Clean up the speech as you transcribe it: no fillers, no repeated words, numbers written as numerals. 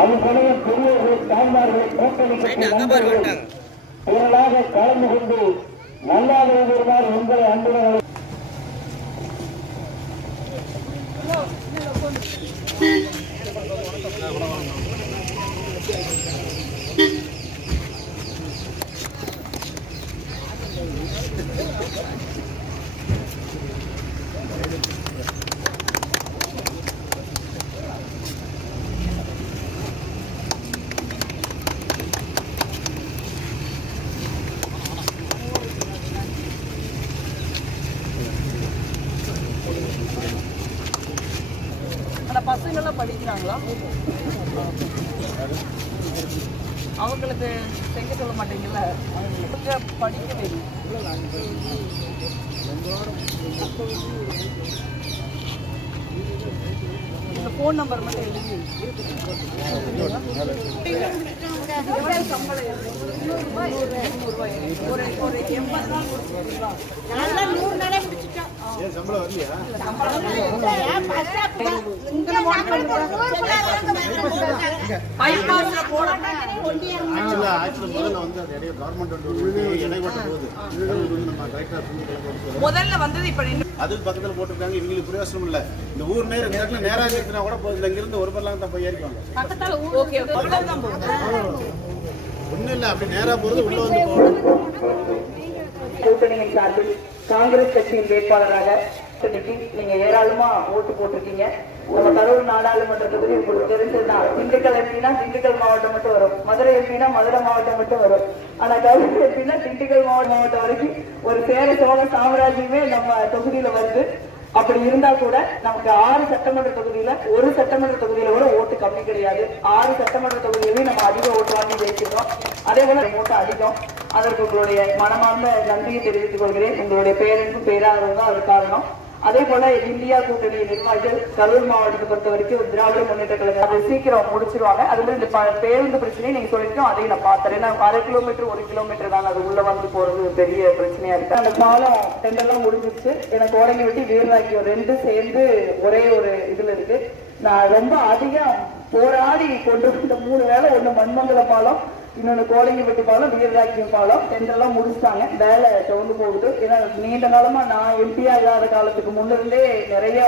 அதுபோலவே பெரியவர்கள் தாய்மார்களை கூட்டணிக்கு திரளாக கலந்து கொண்டு நல்லாக வருமாறு உங்களை அன்புடன் பசங்கள்லாம் படிக்கிறாங்களா? அவங்களுக்கு செய்ய சொல்ல மாட்டீங்கல்ல, கொஞ்சம் படிக்க வைங்க. இந்த ஃபோன் நம்பர் மட்டும் எழுதி சம்பளம் ஒரு 80 நாள் முடிச்சுங்களா? 100 நாளே முடிச்சுட்டோம். சம்பளம் வரலையா? முதல்ல வந்தது இப்ப அது பக்கத்துல போட்டுருக்காங்க. இவங்களுக்கு பிரயோசனம் இல்ல. இந்த ஊர் நேரம் நேராக இருக்கிறா கூட போகுது. இங்க இருந்து ஒரு பரலாம் தான் போய் ஏறிக்குவாங்க. ஒண்ணு இல்ல, அப்படி நேரா போறது உள்ள வந்து கூட்டணியின் சார்பில் காங்கிரஸ் கட்சியின் வேட்பாளராக நீங்க ஏராளமா ஓட்டு போட்டிருக்கீங்க. நம்ம கரூர் நாடாளுமன்ற தொகுதி உங்களுக்கு தெரிஞ்சதுதான். திண்டுக்கல் எம்பினா திண்டுக்கல் மாவட்டம் மட்டும் வரும், மதுரை எம்பினா மதுரை மாவட்டம் மட்டும் வரும். ஆனா கரூர் எம்பினா திண்டுக்கல் மாவட்டம் வரைக்கும் ஒரு சேர சோழ சாம்ராஜ்யமே நம்ம தொகுதியில வருது. அப்படி இருந்தா கூட நமக்கு 6 சட்டமன்ற தொகுதியில ஒரு சட்டமன்ற தொகுதியில கூட ஓட்டு கம்மி கிடையாது. 6 சட்டமன்ற தொகுதியிலேயே நம்ம அதிக ஓட்டு வாங்கி ஜெயிச்சிருக்கோம். அதே போல ஓட்டு அதிகம். அதற்கு உங்களுடைய மனமார்ந்த நன்றியை தெரிவித்துக் கொள்கிறேன். உங்களுடைய பேரன்பும் பேராதரவும் தான் அது காரணம். அதே போல இந்தியா கூட்டணி நிர்வாகிகள் கரூர் மாவட்டத்தை பொறுத்த வரைக்கும் திராவிட முன்னேற்ற கழகம் அதை சீக்கிரம் முடிச்சிருவாங்க. அதுல இந்த பேருந்து பிரச்சனையை நீங்க சொல்லிருக்கோம், அதையும் நான் பார்த்தேன். ஏன்னா 1/2 கிலோமீட்டர் 1 கிலோமீட்டர் தான் அது உள்ள வந்து போறது பெரிய பிரச்சனையா இருக்கு. அந்த பாலம் டெண்டர்லாம் முடிஞ்சிருச்சு. எனக்கு கோடங்கை வெட்டி வீரராக்கியம் 2 சேர்ந்து ஒரே ஒரு இதுல இருக்கு. நான் ரொம்ப அதிகம் போராடி கொண்டு வந்த 3 வேலை, ஒண்ணு மண்மங்கல பாலம், இன்னொன்னு கோடங்கிப்பட்டி பாலம், வீரராக்கியம் பாலம் டெண்டர்லாம் முடிச்சிட்டாங்க. வேலை தொடர்ந்து போகுது. ஏன்னா நீண்ட காலமா நான் எம்பியா இல்லாத காலத்துக்கு முன்னிருந்தே நிறைய